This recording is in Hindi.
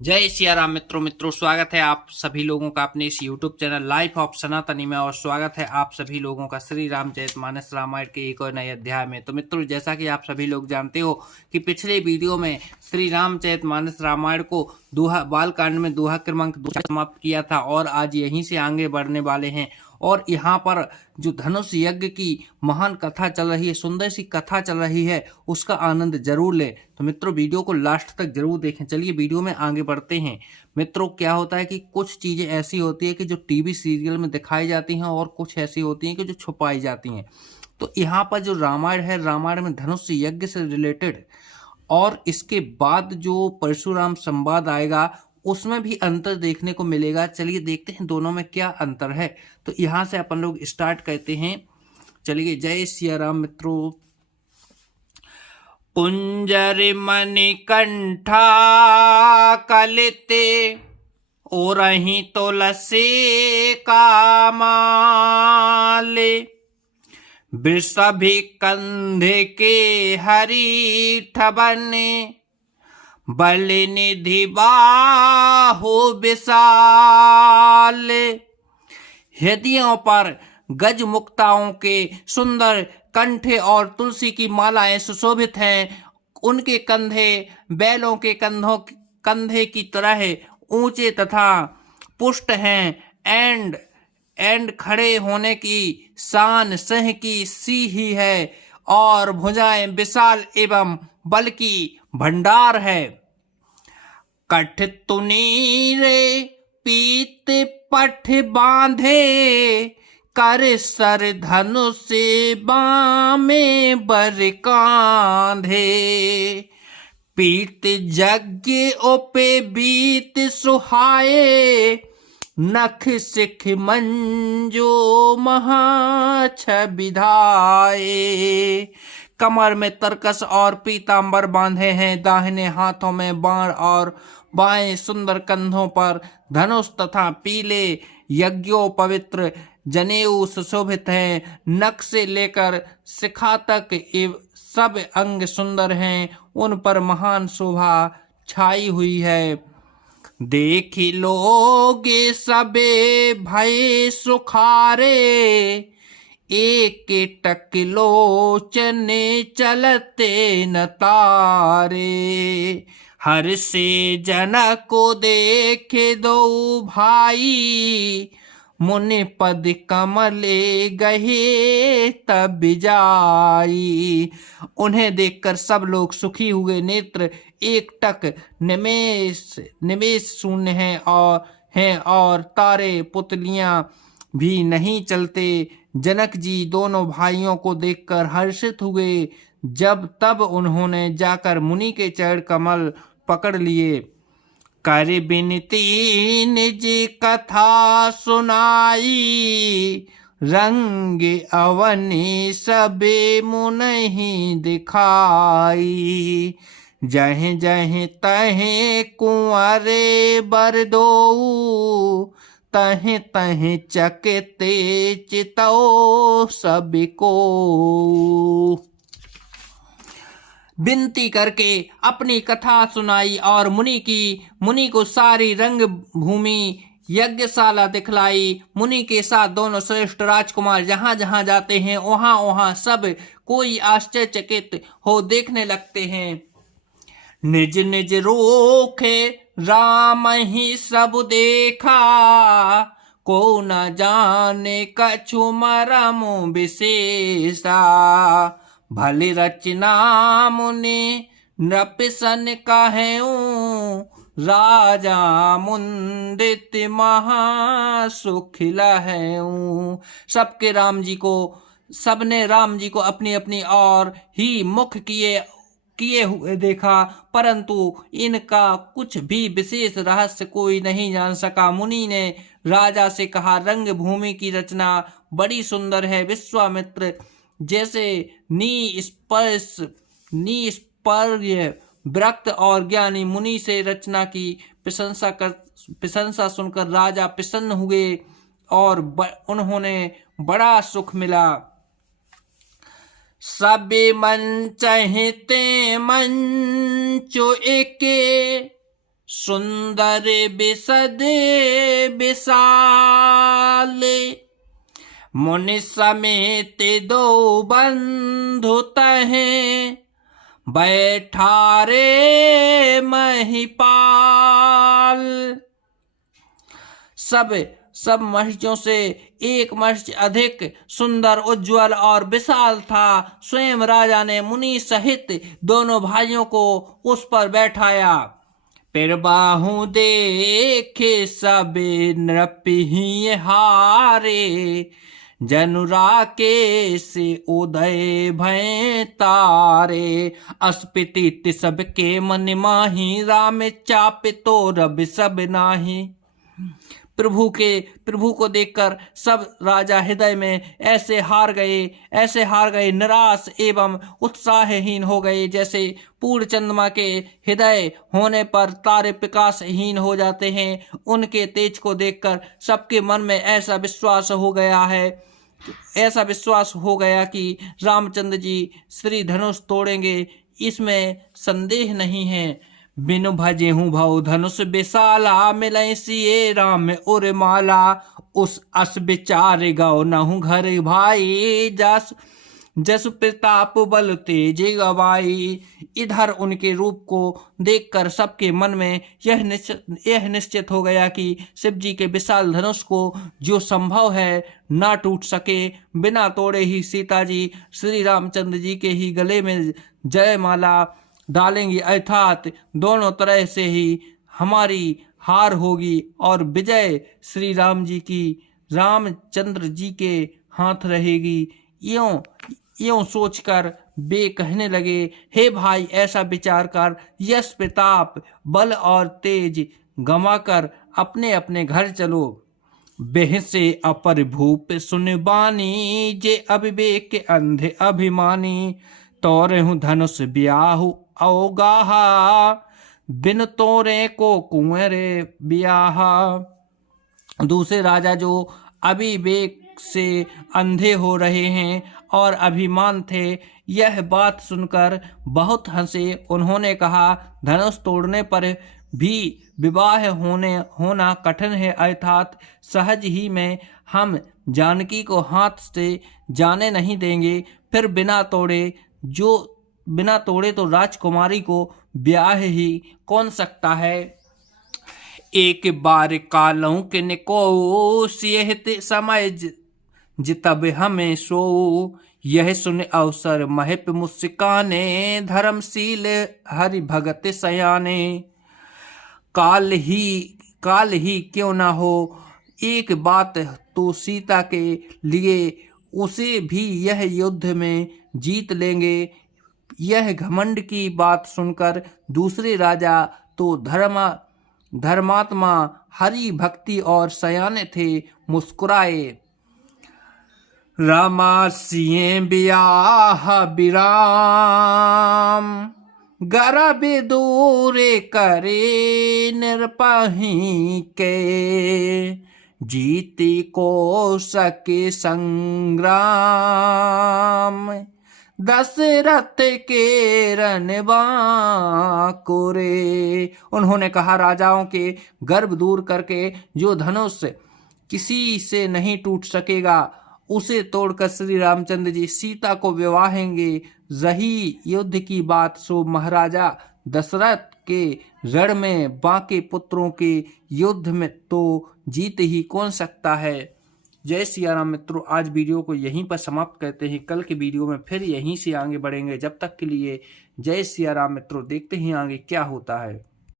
जय सिया राम। मित्रों स्वागत है आप सभी लोगों का अपने इस YouTube चैनल लाइफ ऑफ सनातनी में। और स्वागत है आप सभी लोगों का श्री रामचरितमानस रामायण के एक और नए अध्याय में। तो मित्रों, जैसा कि आप सभी लोग जानते हो कि पिछले वीडियो में श्री रामचरितमानस रामायण को बालकांड में दोहा क्रमांक 2 समाप्त किया था और आज यहीं से आगे बढ़ने वाले हैं। और यहाँ पर जो धनुष यज्ञ की महान कथा चल रही है, सुंदर सी कथा चल रही है, उसका आनंद जरूर लें। तो मित्रों, वीडियो को लास्ट तक जरूर देखें। चलिए वीडियो में आगे बढ़ते हैं। मित्रों, क्या होता है कि कुछ चीजें ऐसी होती है कि जो टीवी सीरियल में दिखाई जाती हैं और कुछ ऐसी होती हैं कि जो छुपाई जाती हैं। तो यहाँ पर जो रामायण है, रामायण में धनुष यज्ञ से रिलेटेड और इसके बाद जो परशुराम संवाद आएगा उसमें भी अंतर देखने को मिलेगा। चलिए देखते हैं दोनों में क्या अंतर है। तो यहाँ से अपन लोग स्टार्ट करते हैं। चलिए, जय सिया राम मित्रों। कुंजर मणिकंठा कलिते ओरहि तुलसी का माले, वृषभि कंधे के हरि ठबने, बल निधि बाहु विशाल। हृदयों पर गज मुक्ताओं के सुंदर कंठे और तुलसी की मालाएं सुशोभित हैं। उनके कंधे बैलों के कंधे की तरह ऊंचे तथा पुष्ट हैं। एंड खड़े होने की शान सिंह की सी ही है और भुजाएं विशाल एवं बल की भंडार है। कठ तुनीरे पीत पठ बांधे, कर सर धनुष बामे बर कांधे, पीत यज्ञ ओपे बीत सुहाए, नख सिख मंजो महा छबिधाए। कमर में तरकस और पीतांबर बांधे हैं, दाहिने हाथों में बाण और बाएं सुंदर कंधों पर धनुष तथा पीले यज्ञोपवित्र जनेऊ सुशोभित हैं। नख से लेकर शिखा तक सब अंग सुंदर हैं, उन पर महान शोभा छाई हुई है। देखी लोगे सबे भय सुखारे, एक टक लोचने चलते न तारे, हर से जनक को देखे दो भाई, मुनि पद कमले गहे तब जाई। उन्हें देखकर सब लोग सुखी हुए नेत्र एक टक निमेष शून्य हैं और तारे पुतलियां भी नहीं चलते। जनक जी दोनों भाइयों को देखकर हर्षित हुए। जब तब उन्होंने जाकर मुनि के चरण कमल पकड़ लिए। कर बिनती निज कथा सुनाई, रंग अवनि सबे मुनहि दिखाई, जह जह तह कुंवरे बर दोऊ, तह तह चकते चितौ सबको। विनती करके अपनी कथा सुनाई और मुनि को सारी रंग भूमि यज्ञशाला दिखलाई। मुनि के साथ दोनों श्रेष्ठ राजकुमार जहां जहां जाते हैं वहां वहां सब कोई आश्चर्यचकित हो देखने लगते हैं। निज निज रोखे राम ही सब देखा, को न जाने कछु मरम विशेषा, भले रचना मुनि नृपसन कहेऊं, राजा मुंदित महासुख लहेऊं। सबने राम जी को अपनी अपनी और ही मुख किए हुए देखा, परंतु इनका कुछ भी विशेष रहस्य कोई नहीं जान सका। मुनि ने राजा से कहा, रंग भूमि की रचना बड़ी सुंदर है। विश्वामित्र जैसे निष्पर्य विरक्त और ज्ञानी मुनि से रचना की प्रशंसा सुनकर राजा प्रसन्न हुए और उन्होंने बड़ा सुख मिला। सबे मन चहिते मंचो एके, सुंदर बिसद विशाल, मुनि समेत दो बंधु तहें, बैठा रे महिपाल। सब महर्षियों से एक महर्षि अधिक सुंदर, उज्ज्वल और विशाल था। स्वयं राजा ने मुनि सहित दोनों भाइयों को उस पर बैठाया। फिर बाहु देखे सब नृपहि हारे, जनुरा के से उदय भय तारे। अस्पति सबके मन माही, राम चाप तो रब सब नाही। प्रभु को देखकर सब राजा हृदय में ऐसे हार गए, निराश एवं उत्साहहीन हो गए, जैसे पूर्ण चंद्रमा के हृदय होने पर तारे प्रकाशहीन हो जाते हैं। उनके तेज को देखकर सबके मन में ऐसा विश्वास हो गया कि रामचंद्र जी श्री धनुष तोड़ेंगे, इसमें संदेह नहीं है। बिनु भजे हूँ भव धनुष विशाला, मिलय सिए राम उर माला। उस अस विचार गौ नहु घर भाई, जस प्रताप बल तेज गवाई। इधर उनके रूप को देखकर सबके मन में यह निश्चित हो गया कि शिव जी के विशाल धनुष को जो संभव है ना टूट सके। बिना तोड़े ही सीता जी श्री रामचंद्र जी के ही गले में जयमाला डालेंगी, अर्थात दोनों तरह से ही हमारी हार होगी और विजय श्री रामचंद्र जी के हाथ रहेगी। यूं सोचकर वे कहने लगे, हे भाई, ऐसा विचार कर यश प्रताप बल और तेज गंवाकर अपने अपने घर चलो। बेह से अपर भूप सुन बानी, जे अविवेक अंधे अभिमानी। तोरे हूँ धनुष ब्याहु अवगाहा, बिन तोरे को कुंवरे ब्याहा। दूसरे राजा जो अविवेक से अंधे हो रहे हैं और अभिमान थे, यह बात सुनकर बहुत हंसे। उन्होंने कहा, धनुष तोड़ने पर भी विवाह होना कठिन है, अर्थात सहज ही में हम जानकी को हाथ से जाने नहीं देंगे। फिर बिना तोड़े तो राजकुमारी को ब्याह ही कौन सकता है। एक बार कालों के निको सियहत समय जितब हमें सो। यह सुन अवसर महप मुस्काने, धर्मशील हरि भगत सयाने। काल ही क्यों ना हो, एक बात तो सीता के लिए, उसे भी यह युद्ध में जीत लेंगे। यह घमंड की बात सुनकर दूसरे राजा तो धर्मात्मा हरि भक्ति और सयाने थे, मुस्कुराए। रामासिए ब्याह विराम, गर्भ दूरे करे निरपहि के। जीती को सके संग्राम, दशरथ के रणबांकुरे। उन्होंने कहा, राजाओं के गर्भ दूर करके जो धनुष किसी से नहीं टूट सकेगा, उसे तोड़कर श्री रामचंद्र जी सीता को विवाहेंगे। रही युद्ध की बात, सो महाराजा दशरथ के रण में बाकी पुत्रों के युद्ध में तो जीत ही कौन सकता है। जय सिया राम मित्रों, आज वीडियो को यहीं पर समाप्त करते हैं। कल के वीडियो में फिर यहीं से आगे बढ़ेंगे। जब तक के लिए जय सिया राम मित्रों, देखते ही आगे क्या होता है।